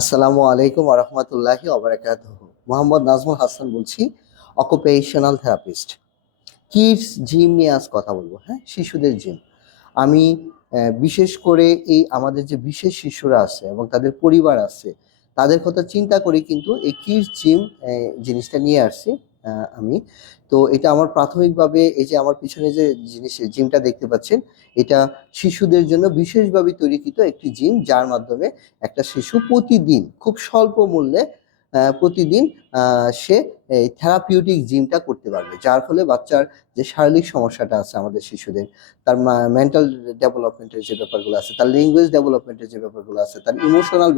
আসসালামু আলাইকুম আরহামতুল্লাহি অবরাকাত মোহাম্মদ নাজমুল হাসান বলছি অকুপেশনাল থেরাপিস্ট কিডস, জিম নিয়ে আজ কথা বলব হ্যাঁ? শিশুদের জিম। আমি বিশেষ করে এই আমাদের যে বিশেষ শিশুরা আছে এবং তাদের পরিবার আছে, তাদের কথা চিন্তা করি, কিন্তু এই কিডস, জিম জিনিসটা নিয়ে আসছি। আমি। তো এটা আমার প্রাথমিকভাবে এই যে আমার পিছনে যে জিনিস জিমটা দেখতে পাচ্ছেন, এটা শিশুদের জন্য বিশেষভাবে তৈরিকৃত একটি জিম যার মাধ্যমে একটা শিশু প্রতিদিন খুব স্বল্প মূল্যে প্রতিদিন সে এই থেরাপিউটিক জিমটা করতে পারবে। যার ফলে বাচ্চার যে শারীরিক সমস্যাটা আছে আমাদের শিশুদের, তার মেন্টাল ডেভেলপমেন্টের যে ব্যাপারগুলো আছে, তার ল্যাঙ্গুয়েজ ডেভেলপমেন্টের যে ব্যাপারগুলো আছে, তার ইমোশনাল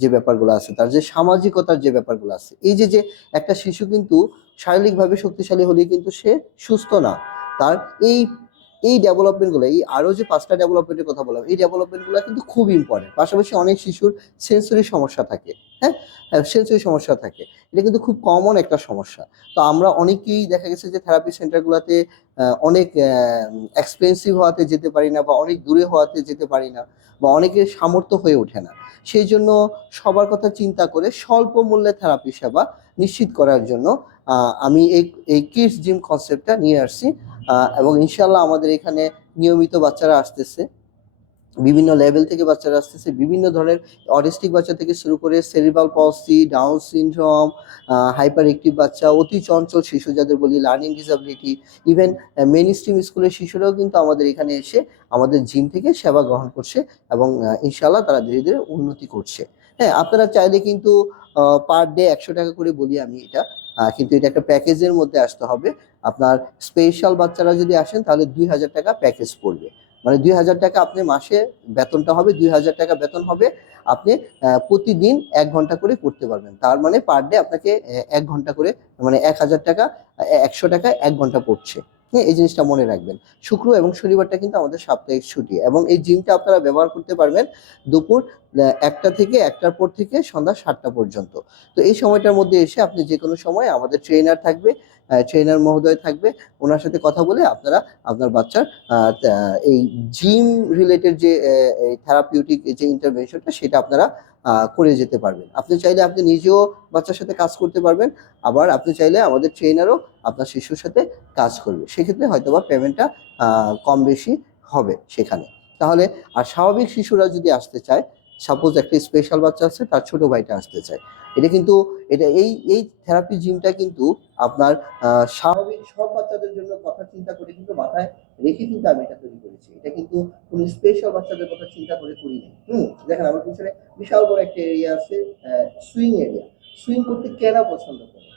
যে ব্যাপারগুলো আছে, তার যে সামাজিকতার যে ব্যাপারগুলো আছে, এই যে যে একটা শিশু কিন্তু শারীরিকভাবে শক্তিশালী হলেই কিন্তু সে সুস্থ না। তার এই এই ডেভেলপমেন্টগুলো এই আরও যে পাঁচটা ডেভেলপমেন্টের কথা বললাম, এই ডেভেলপমেন্টগুলো কিন্তু খুব ইম্পর্টেন্ট পাশাপাশি অনেক শিশুর সেন্সরি সমস্যা থাকে হ্যাঁ? সেন্সরি সমস্যা থাকে। এটা কিন্তু খুব কমন একটা সমস্যা। তো আমরা অনেকেই দেখা গেছে যে থেরাপি সেন্টারগুলোতে অনেক এক্সপেন্সিভ হওয়াতে যেতে পারি না বা অনেক দূরে হওয়াতে যেতে পারি না বা অনেকের সামর্থ্য হয়ে ওঠে না। সেই জন্য সবার কথা চিন্তা করে স্বল্প মূল্যে থেরাপি সেবা নিশ্চিত করার জন্য আমি এই এই কিডস জিম কনসেপ্টটা নিয়ে আসছি। এবং ইনশাল্লাহ আমাদের এখানে নিয়মিত বাচ্চারা আসতেছে। বিভিন্ন লেভেল থেকে বাচ্চারা আসতেছে। বিভিন্ন ধরনের অটিস্টিক বাচ্চা থেকে শুরু করে cerebral palsy Down syndrome hyper active বাচ্চা, অতি চঞ্চল শিশু যাদের বলি learning disability even main stream স্কুলের শিশুরাও কিন্তু আমাদের এখানে এসে আমাদের জিম থেকে সেবা গ্রহণ করছে এবং ইনশাল্লাহ তারা ধীরে ধীরে উন্নতি করছে। হ্যাঁ আপনারা চাইলে কিন্তু পার ডে একশো টাকা করে বলি আমি এটা। কিন্তু এটা একটা প্যাকেজের মধ্যে আসতে হবে। আপনার স্পেশাল বাচ্চারা যদি আসেন, তাহলে দুই হাজার টাকা প্যাকেজ পড়বে। মানে দুই হাজার টাকা আপনি মাসে বেতনটা হবে, দুই হাজার টাকা বেতন হবে। আপনি প্রতিদিন এক ঘণ্টা করে করতে পারবেন। তার মানে পার ডে আপনাকে এক ঘণ্টা করে মানে এক হাজার টাকা একশো টাকা এক ঘণ্টা পড়ছে। হ্যাঁ এই জিনিসটা মনে রাখবেন। শুক্র এবং শনিবারটা কিন্তু আমাদের সাপ্তাহিক ছুটি এবং এই জিমটা আপনারা ব্যবহার করতে পারবেন দুপুর একটা থেকে একটার পর থেকে সন্ধ্যা সাতটা পর্যন্ত। তো এই সময়টার মধ্যে এসে আপনি যে কোনো সময় আমাদের ট্রেনার থাকবে ট্রেনার মহোদয় থাকবে। ওনার সাথে কথা বলে আপনারা আপনার বাচ্চার এই জিম রিলেটেড যে থেরাপিউটিক যে ইন্টারভেনশনটা সেটা আপনারা করে যেতে পারবেন। আপনি চাইলে আপনি নিজেও বাচ্চার সাথে কাজ করতে পারবেন। আবার আপনি চাইলে আমাদের ট্রেনারও আপনার শিশুর সাথে কাজ করবে। সেক্ষেত্রে হয়তোবা পেমেন্টটা কম বেশি হবে সেখানে। তাহলে, আর স্বাভাবিক শিশুরা যদি আসতে চায় সাপোজ একটা স্পেশাল বাচ্চা আছে, তার ছোট ভাইটা আসতে চায়। এটা কিন্তু, এটা এই এই থেরাপি জিমটা কিন্তু আপনার স্বাভাবিক সব বাচ্চাদের জন্য কথা চিন্তা করে কিন্তু মাথায় রেখে কিন্তু আমি এটা তৈরি করেছি। এটা কিন্তু কোনো স্পেশাল বাচ্চাদের কথা চিন্তা করে করিনি হুম, দেখেন আমার পিছনে বিশাল বড় একটা এরিয়া আছে সুইং এরিয়া সুইং করতে কেনা পছন্দ করে?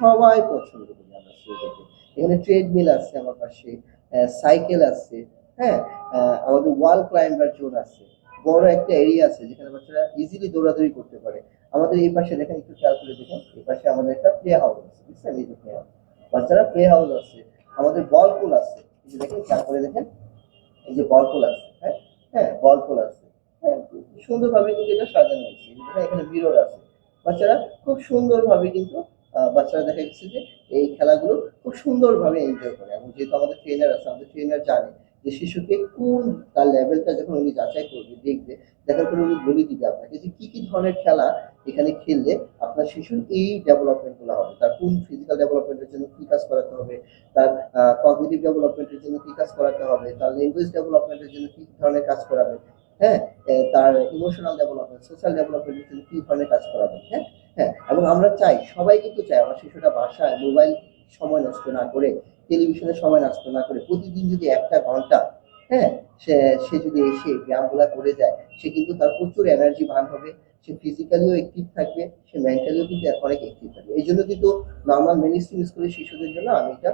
সবাই পছন্দ করি আমরা সুইং করতে। এখানে ট্রেডমিল আছে আমার পাশে সাইকেল আছে হ্যাঁ আমাদের ওয়াল ক্লাইম্বার জোন আছে। বড় একটা এরিয়া আছে যেখানে বাচ্চারা ইজিলি দৌড়াদৌড়ি করতে পারে। আমাদের এই পাশে দেখেন, একটু খেয়াল করে দেখেন, এই পাশে আমাদের একটা প্লে হাউস আছে, বুঝছেন? এই যে প্লে হাউস বাচ্চারা প্লে হাউস আছে, আমাদের বল পুল আছে। এই যে দেখেন, খেয়াল করে দেখেন, এই যে বল পুল আছে হ্যাঁ? হ্যাঁ বল পুল আছে। হ্যাঁ সুন্দরভাবে কিন্তু এটা সাজানো হয়েছে। এখানে মিরর আছে। বাচ্চারা খুব সুন্দরভাবে কিন্তু বাচ্চারা দেখা গেছে যে এই খেলাগুলো খুব সুন্দরভাবে এনজয় করে। এবং যেহেতু আমাদের ট্রেনার আছে, আমাদের ট্রেনার জানে যে শিশুকে কোন, তার লেভেলটা যখন উনি যাচাই করবে, দেখবে, দেখার পরে উনি বলে দিবে আপনাকে যে কি কি ধরনের খেলা এখানে খেললে আপনার শিশুর এই ডেভেলপমেন্টগুলো হবে। তার কোন ফিজিক্যাল ডেভেলপমেন্টের জন্য কি কাজ করাতে হবে, তার কগনিটিভ ডেভেলপমেন্টের জন্য কি কাজ করাতে হবে, তার ল্যাঙ্গুয়েজ ডেভেলপমেন্টের জন্য কি ধরনের কাজ করাবে হ্যাঁ? তার ইমোশনাল ডেভেলপমেন্ট সোশ্যাল ডেভেলপমেন্টের জন্য কি ধরনের কাজ করাবে হ্যাঁ? হ্যাঁ এবং আমরা চাই সবাই কিন্তু চাই, আমার শিশুটা বাসায় মোবাইল সময় নষ্ট না করে টেলিভিশনের সময় নষ্ট না করে প্রতিদিন যদি একটা ঘণ্টা হ্যাঁ সে সে যদি এসে ব্যায়ামগুলা করে যায়, সে কিন্তু তার প্রচুর এনার্জি ভান হবে, সে ফিজিক্যালিও অ্যাক্টিভ থাকবে, সে মেন্টালিও কিন্তু অনেক অ্যাক্টিভ থাকবে। এই জন্য কিন্তু নর্মাল মেডিসিন স্কুলের শিশুদের জন্য আমি এটা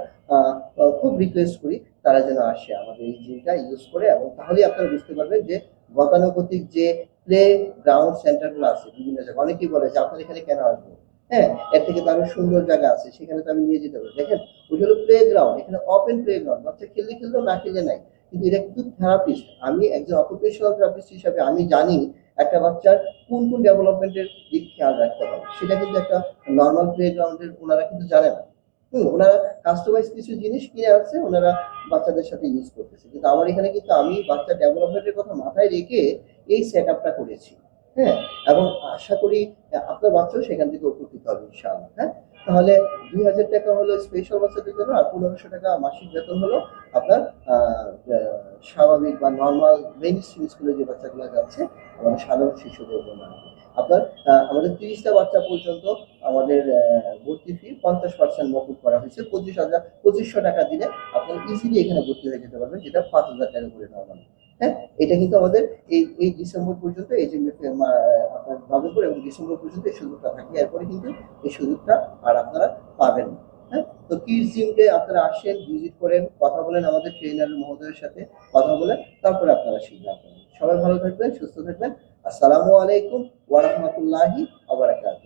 খুব রিকোয়েস্ট করি তারা যেন আসে আমাদের এই জিমটা ইউজ করে এবং তাহলেই আপনারা বুঝতে পারবেন যে গতানুগতিক যে প্লে গ্রাউন্ড সেন্টারগুলো আছে বিভিন্ন জায়গায়, অনেকেই বলে যে আপনার এখানে কেন আসব হ্যাঁ এর থেকে তো আরও সুন্দর জায়গা আছে, সেখানে তো আমি নিয়ে যেতে পারি। দেখেন ওইটা হলো প্লে গ্রাউন্ড এখানে ওপেন প্লে গ্রাউন্ড বাচ্চা খেললে খেললো, না খেলে নাই। কিন্তু এটা কিন্তু থেরাপিস্ট আমি একজন অকুপেশনাল থেরাপিস্ট হিসাবে আমি জানি একটা বাচ্চার কোন কোন ডেভেলপমেন্টের দিক খেয়াল রাখতে হবে। সেটা কিন্তু একটা নর্মাল প্লে গ্রাউন্ডের ওনারা কিন্তু জানে না। হুম, ওনারা কাস্টমাইজ কিছু জিনিস কিনে আছে ওনারা বাচ্চাদের সাথে ইউজ করতেছে। কিন্তু আমার এখানে কিন্তু আমি বাচ্চা ডেভেলপমেন্টের কথা মাথায় রেখে এই সেট আপটা করেছি। হ্যাঁ এবং আশা করি আপনার বাচ্চাও সেখান থেকে উপকৃত হবে, ইনশাআল্লাহ হ্যাঁ? তাহলে দুই হাজার টাকা হলো স্পেশাল বাচ্চাদের জন্য আর পনেরোশো টাকা মাসিক বেতন হলো আপনার স্বাভাবিক বা নর্মাল মেইন স্ট্রিম স্কুলে যে বাচ্চাগুলো যাচ্ছে, আমাদের সাধারণ শিশুদের জন্য আপনার আমাদের তিরিশটা বাচ্চা পর্যন্ত আমাদের ভর্তি ফি পঞ্চাশ পার্সেন্ট মকুব করা হয়েছে, পঁচিশ হাজার, পঁচিশশো টাকা দিলে আপনি ইজিলি এখানে ভর্তি হয়ে যেতে পারবেন, যেটা পাঁচ হাজার টাকা করে নর্মাল হ্যাঁ এটা কিন্তু আমাদের এই এই ডিসেম্বর পর্যন্ত এই যে আপনার নভেম্বর এবং ডিসেম্বর পর্যন্ত এই সুযোগটা থাকে। এরপরে কিন্তু এই সুযোগটা আর আপনারা পাবেন না হ্যাঁ? তো কিডস জিমকে আপনারা আসেন, ভিজিট করেন, কথা বলেন আমাদের ট্রেনার মহোদয়ের সাথে, কথা বলেন, তারপরে আপনারা সিদ্ধান্ত সবাই ভালো থাকবেন, সুস্থ থাকবেন। আসসালামু আলাইকুম ওয়া রাহমাতুল্লাহি ওয়া বারাকাতুহু।